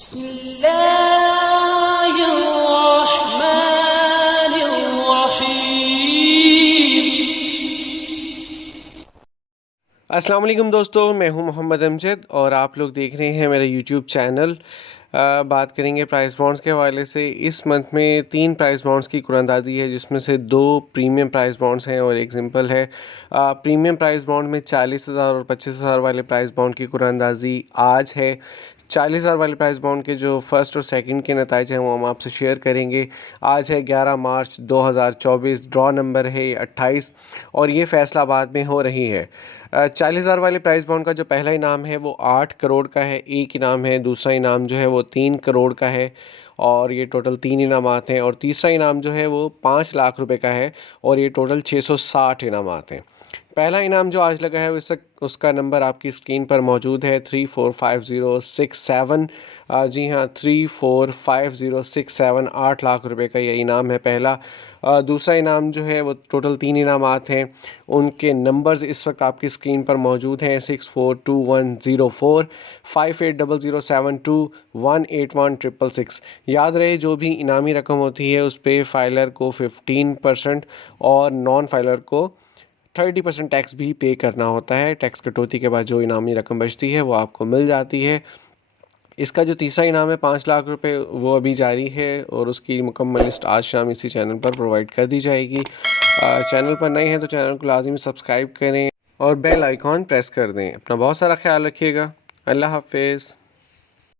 अस्सलाम वालेकुम दोस्तों, मैं हूं मोहम्मद अमजद और आप लोग देख रहे हैं मेरा यूट्यूब चैनल। बात करेंगे प्राइस बॉन्ड्स के हवाले से। इस मंथ में 3 प्राइस बॉन्ड्स की कुरानंदाज़ी है, जिसमें से 2 प्रीमियम प्राइस बॉन्ड्स हैं और एक सिंपल है। प्रीमियम प्राइस बॉन्ड में 40,000 और 25,000 वाले प्राइस बॉन्ड की कुरानंदाज़ी आज है। 40,000 वाले प्राइस बॉन्ड के जो फर्स्ट और सेकंड के नताइज हैं वो हम आपसे शेयर करेंगे। आज है 11 मार्च 2024, ड्रॉ नंबर है 28 और ये फैसलाबाद में हो रही है। 40,000 वाले प्राइस बॉन्ड का जो पहला इनाम है वो 8 करोड़ का है, एक इनाम है। दूसरा इनाम जो है वो 3 करोड़ का है और ये टोटल 3 इनामात हैं। और तीसरा इनाम जो है वो 5 लाख रुपए का है और ये टोटल 660 इनामात हैं। पहला इनाम जो आज लगा है उसका नंबर आपकी स्क्रीन पर मौजूद है 345067। जी हाँ, 345067, 8 लाख रुपए का ये इनाम है पहला। दूसरा इनाम जो है वो टोटल 3 इनामात हैं, उनके नंबर्स इस वक्त आपकी स्क्रीन पर मौजूद हैं 642104, 580072, 181 666। याद रहे, जो भी इनामी रकम होती है उस पर फाइलर को 15% और नॉन फाइलर को 30% टैक्स भी पे करना होता है। टैक्स कटौती के बाद जो इनामी रकम बचती है वो आपको मिल जाती है। इसका जो तीसरा इनाम है 5 लाख रुपए, वो अभी जारी है और उसकी मुकम्मल लिस्ट आज शाम इसी चैनल पर प्रोवाइड कर दी जाएगी। चैनल पर नए हैं तो चैनल को लाजमी सब्सक्राइब करें और बेल आइकॉन प्रेस कर दें। अपना बहुत सारा ख्याल रखिएगा। अल्लाह हाफिज़।